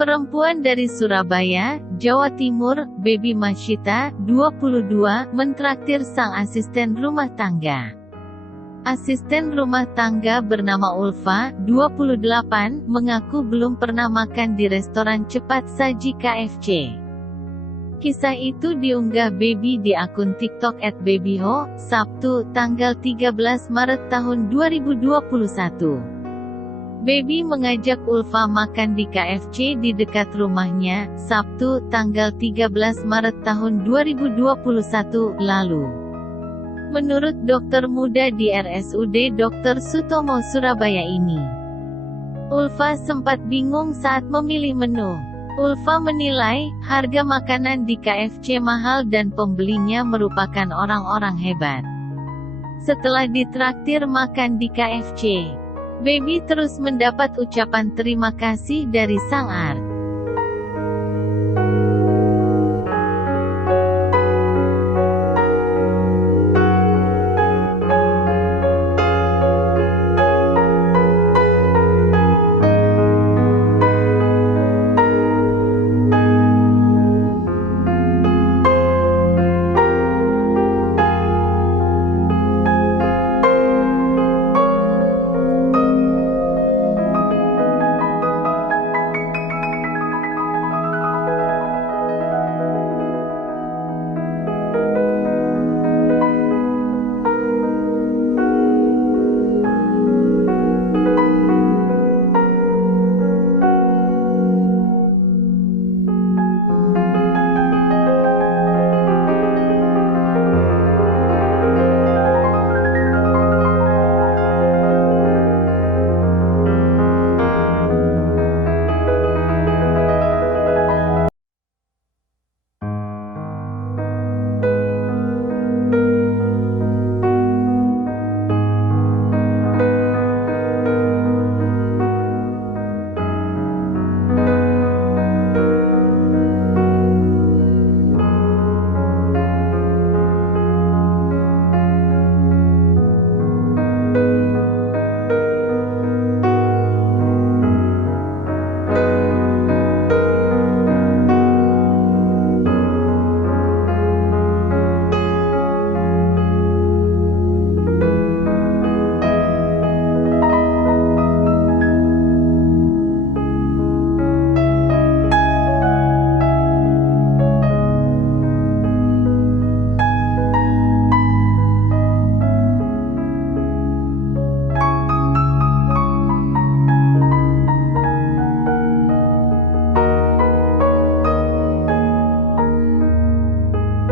Perempuan dari Surabaya, Jawa Timur, Baby Masyita, 22, mentraktir sang asisten rumah tangga. Asisten rumah tangga bernama Ulfa, 28, mengaku belum pernah makan di restoran cepat saji KFC. Kisah itu diunggah Baby di akun TikTok @babyho, Sabtu, tanggal 13 Maret tahun 2021. Baby mengajak Ulfa makan di KFC di dekat rumahnya, Sabtu, tanggal 13 Maret tahun 2021 lalu. Menurut dokter muda di RSUD Dr. Sutomo Surabaya ini, Ulfa sempat bingung saat memilih menu. Ulfa menilai, harga makanan di KFC mahal dan pembelinya merupakan orang-orang hebat. Setelah ditraktir makan di KFC, Baby terus mendapat ucapan terima kasih dari sang ART.